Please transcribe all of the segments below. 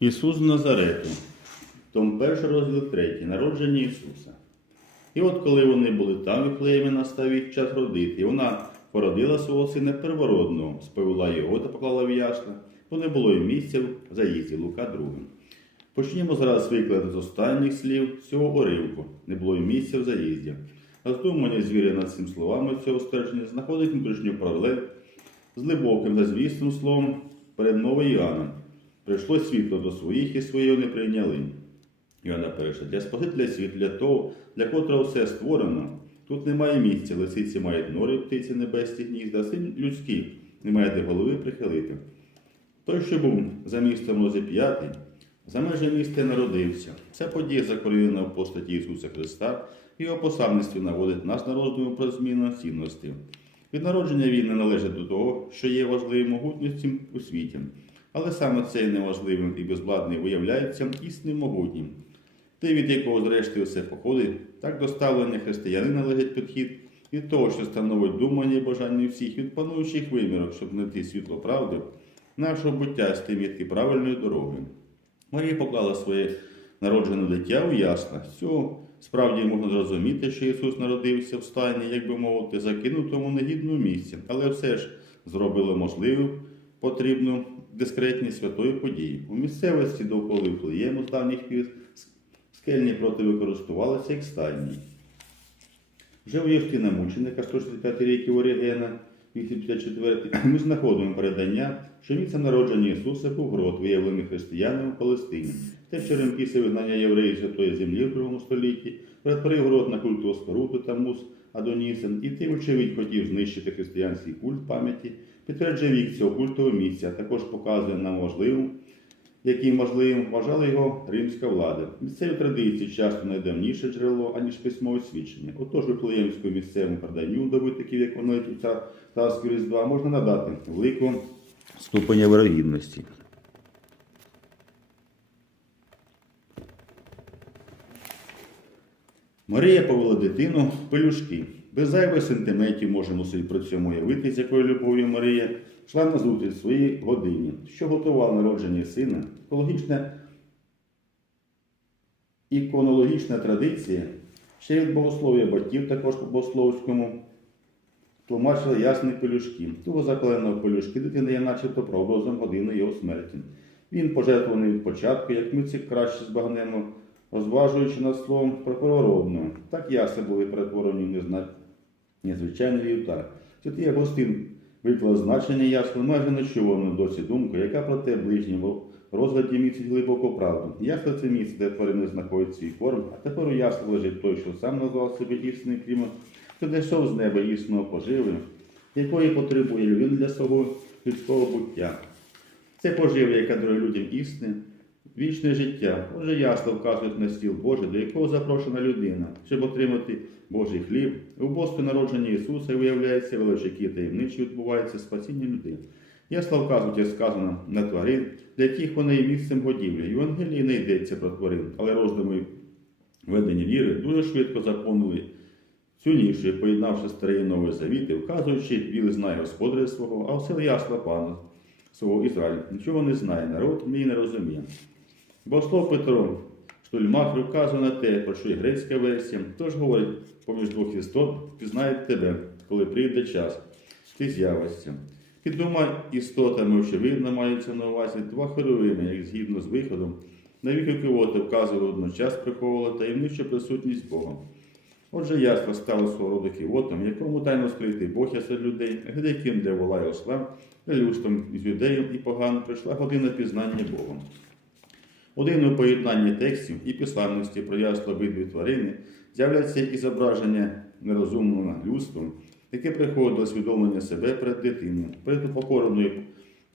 Ісус з Назарету, том 1 розділ 3, народження Ісуса. І от коли вони були там, в Вифлеємі настав їх час родити, і вона породила свого сина первородного, сповела його та поклала в ясла, бо не було й місця в заїзді Лука 2. Почнімо зараз викладати з останніх слів цього уривку, не було й місця в заїзді. Роздумування звіря над цим словами цього ствердження знаходить внутрішню паралель з глибоким та звісним словом перед новою Іоанном. Прийшло світло до своїх і своє не прийняли. Іоанна пише, для Спасителя світ, для того, для котрого все створено. Тут немає місця, лисиці мають нори, птиці небесні гнізда, син людський, немає де голови прихилити. Той, що був за містом розіп'ятий, за межі міста народився. Ця подія закорінена в постаті Ісуса Христа і його посадництві наводить нас на роздуму про зміну цінностей. Від народження він не належить до того, що є важливим могутністю у світі, але саме цей неважливим і безвладний виявляється істинним могутнім. Те, від якого зрештою все походить, так до ставлення християнина належить підхід від того, що становить думання і бажання всіх від пануючих вимірок, щоб знайти світло правди, нашого буття з тим і правильної дороги. Марія поклала своє народжене дитя у ясла. З цього справді можна зрозуміти, що Ісус народився в стані, як би мовити, закинутому негідному місці, але все ж зробило можливим потрібну дискретність святої події. У місцевості довкола Вифлеєму з давніх пір скельні проти використовувалися як стайні. Вже у Євтина Мученика 165 років Орігена, 254, ми знаходимо передання, що місце народження Ісуса був грот, виявлений християнами в Палестині. Те, що рим після вигнання євреїв святої землі в другому столітті, перетворив грот на культу Оскоруту та Мус Адонісен, і тим, очевидь, хотів знищити християнський культ пам'яті, підтверджує вік цього культового місця, також показує нам важливим, яким важливим вважала його римська влада. Місцеві традиції часто найдавніше джерело, аніж письмове свідчення. Отож, Вифлеємському місцевому преданню до витоків, як воно та Таську Різдва, можна надати велику ступеня вирогідності. Марія повела дитину в пелюшки. Без зайвих сентиментів можемо собі при цьому уявити, з якою любов'ю Марія йшла на зустріч своїй годині, що готувала народження сина. Екологічна іконологічна традиція ще від богослов'я батьків, також по богословському, тлумачила ясні пелюшки. Того закладеного пелюшки дитина є начебто прообразом години його смерті. Він пожертвований від початку, як ми це краще збагнемо, розважуючи над словом про первородну. Так ясно були перетворені в. Незвичайний вівтар. Святий Агостин виклав значення ясно, майже нечувано досі думку, яка про те ближньому розгляді містить глибоку правду. Ясно це місце, де тварини знаходять свій корм, а тепер у ясно лежить той, що сам назвав себе істинним клімат, що дійшов з неба існого поживи, якої потребує людина для свого людського буття. Це пожива, яка дарує людям істини, вічне життя. Отже, ясно вказують на стіл Божий, до якого запрошена людина, щоб отримати Божий хліб. У Божстві народження Ісуса виявляється величакі таємничі відбувається спасіння людей. Ясно вказують, як сказано, на тварин, для яких вони є місцем годівлі. Євангелії не йдеться про тварин, але роздуми ведення віри дуже швидко заповнили цю нішу, поєднавши старий і новий завіти, вказуючи, білий знає господаря свого, а все ясла пана свого Ізраїль. Нічого не знає, народ мій не розуміє. Богослов Петро Штульмахер вказує на те, про що і грецька версія, тож говорить, поміж двох істот пізнають тебе, коли прийде час, ти з'явишся. Під двома істотами, очевидно, маються на увазі два херовини, як згідно з виходом, на віки кивоти вказували одночас приховували таємничу присутність Бога. Отже, ясно стало свого роду кивотом, якому тайно скритий Бог є серед людей, глядяким для вола і осла, людством з юдеєм і поганом прийшла година пізнання Богом. У поєднанні текстів і писальності про обидві тварини з'являється і зображення нерозумного людством, яке приходить до усвідомлення себе перед дитиною, перед упокореною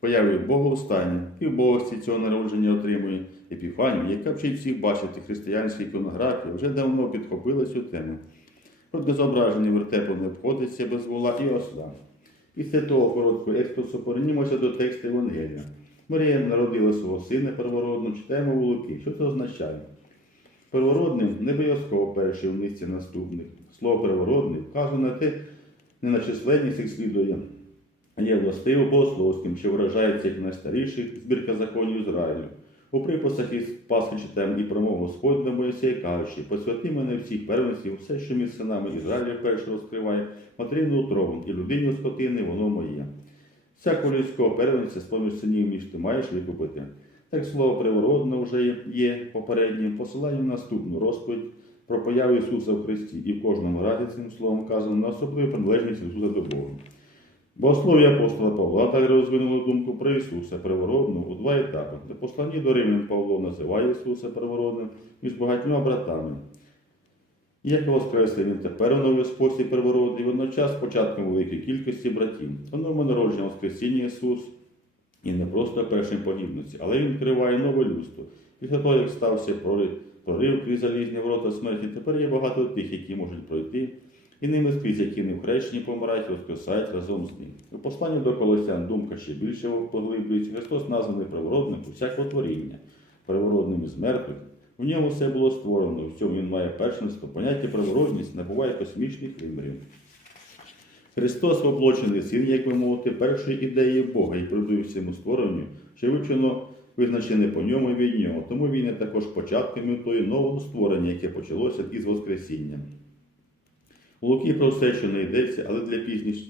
появою Бога у стані, і в богості цього народження отримує епіфанію, яка вчить всіх бачити християнські іконографії, вже давно підхопила цю тему. Проте зображення вертепом не обходиться без вола і осла. Після того короткого експресу повернімося до тексту Евангелія. Марія народила свого сина первородну, читаємо у Луки. Що це означає? Первородним не обов'язково перший в місці наступних. Слово первородний вказує на те, не на численність їх слідує, є властиво богословським, що вражається як найстаріший збірка законів Ізраїлю. У приписах із Пасхи читаємо і промову Господь до Моїсея, кажучи, посвяти мене всіх первенців, все, що між синами Ізраїля вперше розкриває, материну утробу, і людині скотини воно моє. Всякого людського первенця з поміж синів між ти маєш викупити. Так слово привородне вже є попереднім, посиланням наступну розповідь про появу Ісуса в Христі, і в кожному разі цим словом казано на особливу приналежність Ісуса до Бога. Богослов'я апостола Павла так розвинуло думку про Ісуса привородну у два етапи. На посланні до Римлян Павло називає Ісуса привородним між багатьма братами. І Як воскреслив він тепер новий спосіб привородний, водночас початком великої кількості братів. У новому народження Воскресіння Ісус і не просто першим по гідності, але він відкриває нове людство. Після того, як стався прорив, прорив крізь залізні ворота смерті, тепер є багато тих, які можуть пройти, і ними скрізь, які не в хрещенні помирають, воскресають разом з ним. У посланні до Колосян думка ще більше поглиблюється. Христос названий привородним усякого творіння, привородним із мертвих. В ньому все було створено, в цьому він має першинство. Поняття привородність набуває космічних вимірів. Христос воплочений син, як би мовити, першої ідеї Бога і передує всьому створенню, що вивчено визначене по ньому і від нього. Тому він є також початком тої нового створення, яке почалося із Воскресінням. У Луки про все, що не йдеться, але для пізніш,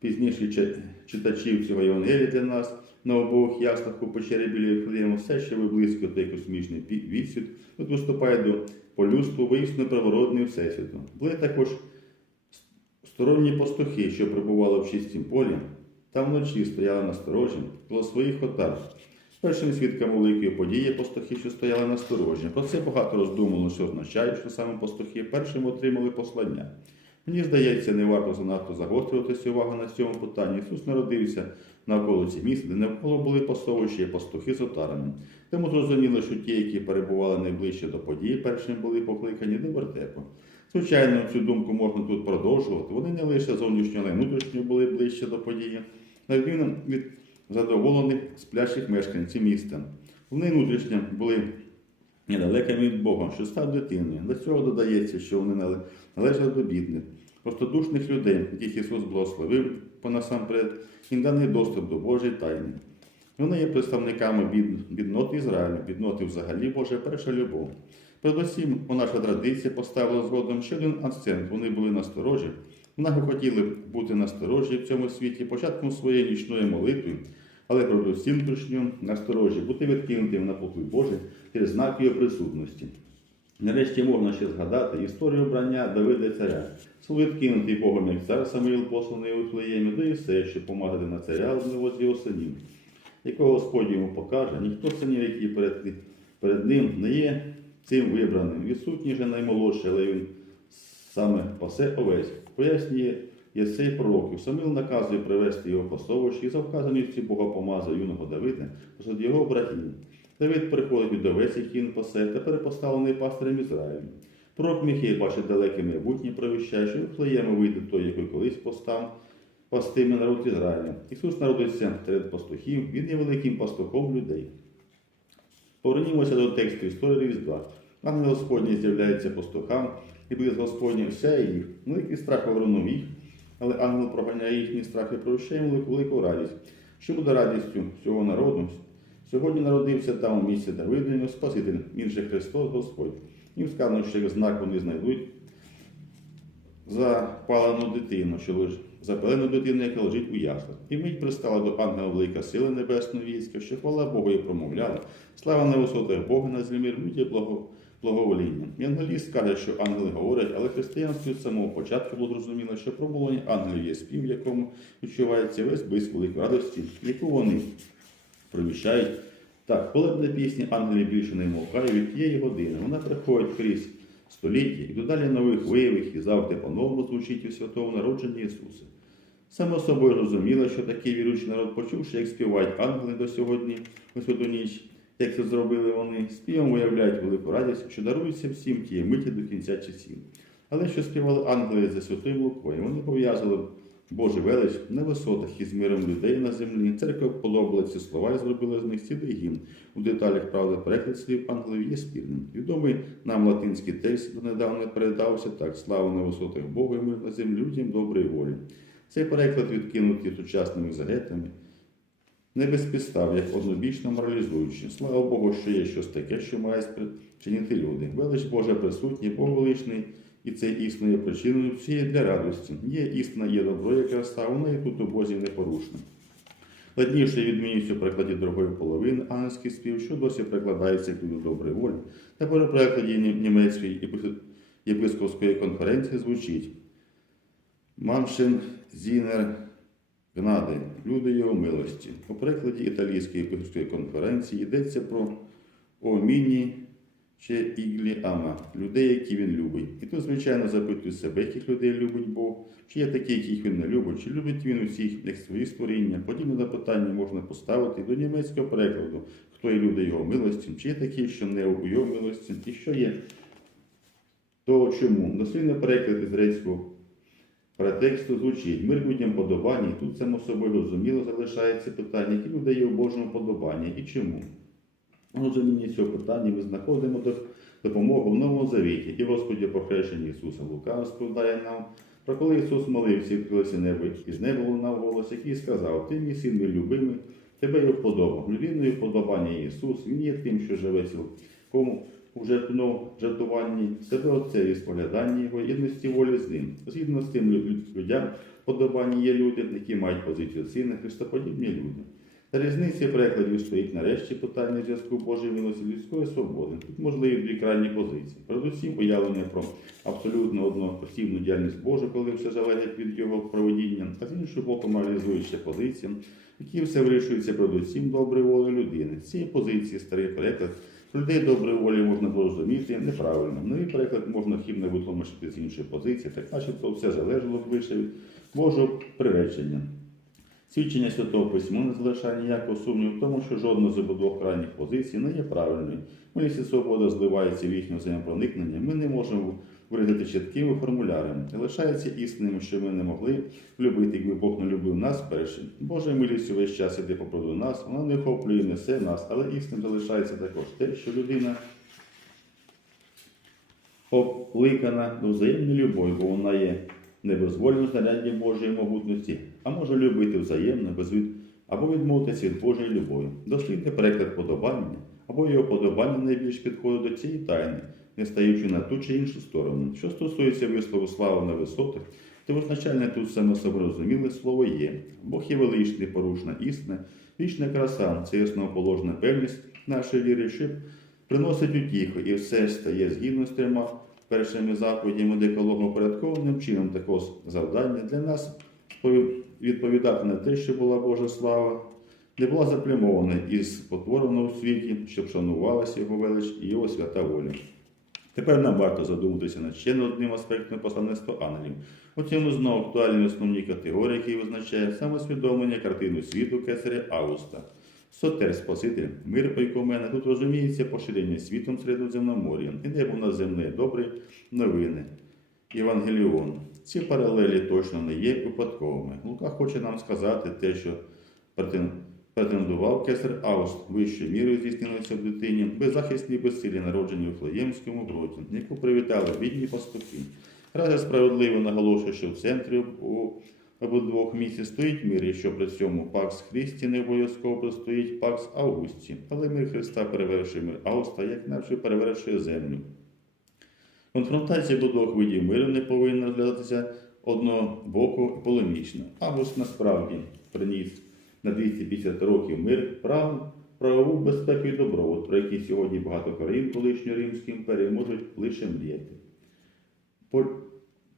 пізніших чи- читачів цього Євангелія для нас на обох яслах у печері біля Єфлеєму все ще виблизько той космічний відсвіт, тут виступає до полюдству воїстину привородний всесвіту. Були також сторонні пастухи, що перебували в чистім полі, там вночі стояли на сторожі коло своїх отар. Першими свідками великої події пастухи, що стояли на сторожі. Про це багато роздумало, що означає, що саме пастухи першим отримали послання. Мені здається, не варто занадто загострюватися увагу на цьому питанні. Ісус народився на околиці міста, де навколо були пасовища пастухи з отарами. Тому зрозуміло, що ті, які перебували найближче до події, першим були покликані до вертепу. Звичайно, цю думку можна тут продовжувати. Вони не лише зовнішньо, але й внутрішньо були ближче до події, на відміну від задоволених сплячих мешканців міста. Вони внутрішньо були недалекими від Бога, що став дитиною. До цього додається, що вони нале- належали до бідних, простодушних людей, яких Ісус благословив понасамперед, їм даний доступ до Божої тайни. Вони є представниками бід- бідноти Ізраїлю, бідноти взагалі Божа перша любов. Передусім, у наша традиція поставила згодом ще один акцент. Вони були насторожі. Вони хотіли бути насторожі в цьому світі початком своєї нічної молитви, але передусім внутрішньо насторожі, бути відкинутим на покой Божий через знак його присутності. Нарешті можна ще згадати історію обрання Давида царя. Відкинутий Богом як цар Самуїл посланий у Вифлеємі до Ісея, щоб помагати на царя одного з його синів, якого Господь йому покаже, ніхто синів, які перед, перед ним не є цим вибраним. Відсутній же наймолодший, але він саме пасе овець. Пояснює Єсей пророків. Самил наказує привести його пасовище і за вказаністю Бога помазав юного Давида посеред його братів. Давид приходить від овець, які він пасе, тепер поставлений пастирем Ізраїлю. Пророк Міхей бачить далеке майбутнє, провіщає, що Вифлеєму вийде той, який колись постав пастиме народ Ізраїля. Ісус народився серед пастухів, він є великим пастухом людей. Повернімося до тексту історії Різдва. Ангел Господній з'являється пастухам, і близ Господній все їх. Великий страх огорнув їх, але ангел проганяє їхні страхи, прощає їм велику, радість. Що буде радістю всього народу? Сьогодні народився там у місці Давидину Спаситель, він же Христос Господь. Їм сказано, що як знак вони знайдуть запалену дитину, що лежить, запалену дитину, яка лежить у яслах. І мить пристала до ангела велика сила небесного війська, що хвала Богу і промовляла. Слава на висотах Бога на землі, люді благо, благовоління. Янголіст каже, що ангели говорять, але християнство від самого початку було зрозуміло, що промовлення ангелів є спів, в якому відчувається весь блиск великої радості, яку вони провіщають. Так, коли буде пісня ангелів більше не мовкає від тієї години, вона приходить крізь століття і додалі нових виявих і завжди по-новому звучить у святому народженні Ісуса. Само собою розуміло, що такий віруючий народ, почувши, як співають ангели до сьогодні, у святу ніч, як це зробили вони, співом виявляють велику радість, що дарується всім тієї миті до кінця часів. Але що співали ангели за святою Лукою, вони пов'язали Божу велич на висотах із миром людей на землі. Церква подобала ці слова і зробила з них цілий гімн. У деталях, правда, переклад слів ангелів є спірним. Відомий нам латинський текст донедавна передався так: слава на висотах Бога і мир на землі людям доброї волі. Цей переклад відкинутий сучасними загетами. Не без підстав, як однобічно моралізуючи. Слава Богу, що є щось таке, що має чинити люди. Велич Божа присутній, Бог величний, і це істина є причиною всієї для радості. Є істина, є добро, є краса, вона є тут у Бозі непорушна. Ладніше відмінюється у перекладі другої половини ангельський спів, що досі перекладається як до доброї волі. Та при перекладі німецької єпис- єпископської конференції звучить Маншен Зінер Гнади, люди його милості. У перекладі італійської єпископської конференції йдеться про Оміні чи Іглі Ама, людей, які він любить. І тут, звичайно, запитує себе, яких людей любить Бог, чи є такі, яких він не любить, чи любить він усіх як свої створіння. Подібне запитання можна поставити до німецького перекладу, хто є люди його милості, чи є такі, що не у його милості, і що є. То чому? Дослідний переклад із грецького Перетексту звучить мир людям подобання, і тут само собою розуміло залишається питання, які люди є у Божому подобанні і чому. У розумінні цього питання ми знаходимо допомогу в Новому Завіті і Господі про хрещення Ісуса Лука розповідає нам, про коли Ісус молився, відкрилося небо, і з неба лунав голос, який сказав, Ти мій син мій любимий, тебе я вподобав. Людиною вподобання Ісус, Він є тим, що живе цілком у жертвно жертвуванні себе Отцеві споглядання Його, єдності волі з ним. Згідно з тим люд- людям подобання є люди, які мають позицію сина, христоподібні люди. Та різниця перекладів стоїть нарешті питання зв'язку Божої милості людської свободи. Тут можливі дві крайні позиції. Передусім уявлення про абсолютно однопосібну діяльність Божу, коли все залежить від його проведіння, а з іншого боку моралізуюча позиція, в якій все вирішується передусім доброю волею людини. Цієї позиції старий переклад людей доброї волі можна зрозуміти неправильно. Ну і приклад можна хібно витлумачити з іншої позиції, так начебто все залежало лише від Божого приречення. Свідчення Святого Письма не залишає ніякого сумніву в тому, що жодна з обох крайніх позицій не є правильною. Ми, якщо свобода зливається в їхнє взаємопроникнення, ми не можемо виразити чіткими формулярами. Лишається істинним, що ми не могли любити, якби Бог не любив нас першим. Божа милість увесь час іде попереду нас, вона не охоплює несе нас, але істинним залишається також те, що людина покликана до взаємної любові, бо вона є небезвольним знаряддям Божої могутності, а може любити взаємно, без від... або відмовитися від Божої любові. Дослідний переклад подобання, або його подобання найбільш підходить до цієї тайни, не стаючи на ту чи іншу сторону. Що стосується вислову слава на висотах, то визначальне тут саме собою розуміле слово є. Бог є величний, порушна істина, вічна краса, це основоположна певність нашої віри, що приносить утіху, і все стає згідно з трьома першими заповідями декологу порядкованим чином такого завдання для нас відповідати на те, що була Божа слава, не була заплямована і спотворена у світі, щоб шанувалася його велич і його свята воля. Тепер нам варто задуматися над ще одним аспектом посланництва ангелів. У знову актуальні основні категорії, які визначає самосвідомлення картину світу кесаря Августа. Сотер Спаситель, мир мене тут розуміється поширення світом Середземномор'я, і небо наземне добрі новини. Євангеліон. Ці паралелі точно не є випадковими. Лука хоче нам сказати те, що претендував кесар Август вищою мірою здійснилося в дитині, беззахисні безсилі, народжені у Флеємському гроті, яку привітали бідні пастухи. Ради справедливо наголошує, що в центрі у обидвох місць стоїть мир, і що при цьому Пакс Христі не обов'язково простоїть Пакс Августі, але мир Христа перевершує мир Августа, як наче перевершує землю. Конфронтація обидвох видів миру не повинна розглядатися однобоко і полемічно. Август насправді приніс на 250 років мир, прав, правову безпеку і добробут, про які сьогодні багато країн колишньої Римської імперії можуть лише мріяти. По-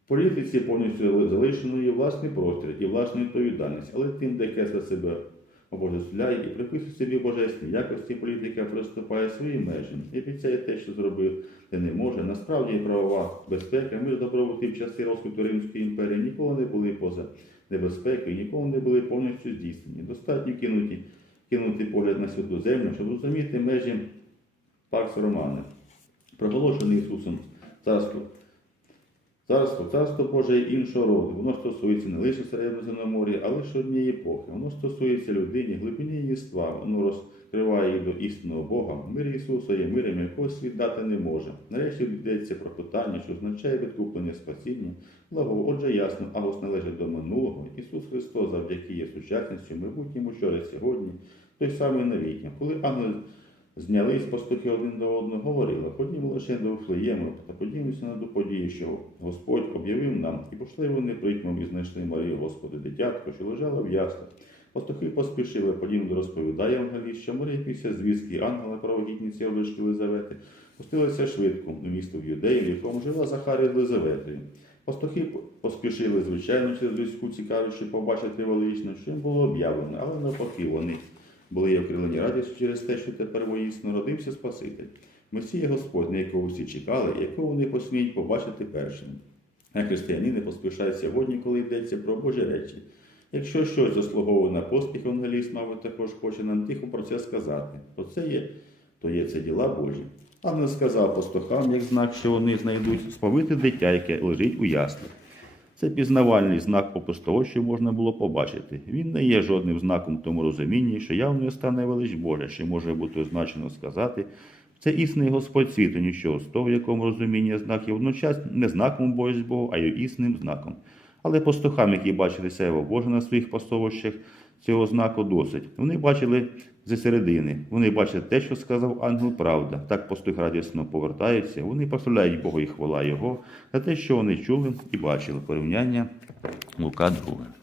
Політиці повністю залишено її власний простір і власна відповідальність, але тим, де кесла себе обожествляє і приписує собі божественні якості, політика приступає свої межі і обіцяє те, що зробив, де не може. Насправді правова безпека, мир добробути в часи розквіту Римської імперії ніколи не були поза небезпекою, ніколи не були повністю здійснені. Достатньо кинути, кинути погляд на святу землю, щоб розуміти межі Пакс Романа, проголошений Ісусом царство. Царство, царство Боже є іншого роду. Воно стосується не лише Середземномор'я, а лише однієї епохи. Воно стосується людині, глибині єства. Воно відкриває їх до істинного Бога, мир Ісуса є миром, якого світ дати не може. Нарешті йдеться про питання, що означає відкуплення спасіння. Благо, отже, ясно, Агос належить до минулого. Ісус Христос завдяки є сучасністю, майбутньому вчора сьогодні, той самий навіки. Коли ангели знялись пастухи один до одного, говорили, ходімо лише до Вифлеєму та подімося на ту подію, що Господь об'явив нам, і пішли вони притьмом і знайшли Марію, Господи, дитятко, що лежала в яслах. Пастухи поспішили, подібно розповідає Ангеліст, що Марія після звістки ангела про вагітніці облички Лизавети пустилася швидко у місто в Юдеї, в якому жила Захарія з Лизаветою. Пастухи поспішили, звичайно, через людську цікавість, побачити велично, що їм було об'явлено, але навпаки вони були окрилені радістю через те, що тепер воїсно родився Спаситель. Месія на якого всі чекали, якого вони посміють побачити першим. А християнини поспішають сьогодні, коли йдеться про Божі речі. Якщо щось заслуговує на поспіх, евангеліст, мабуть, також хоче нам тихо про це сказати. То це є, то є це діла Божі. Ангел сказав пастухам, як знак, що вони знайдуть сповите дитя, яке лежить у яслах. Це пізнавальний знак опис того, що можна було побачити. Він не є жодним знаком тому розумінні, що явною стане велич Божа, що може бути означено сказати. Це існий Господь світу, нічого з того, в якому розумінні знак є водночас не знаком Божсь Богу, а й існим знаком. Але пастухам, які бачили сяйво Боже на своїх пастовищах, цього знаку досить. Вони бачили зі середини. Вони бачать те, що сказав ангел правда. Так пастух радісно повертаються. Вони прославляють Бога і хвала Його за те, що вони чули і бачили. Порівняння Лука 2.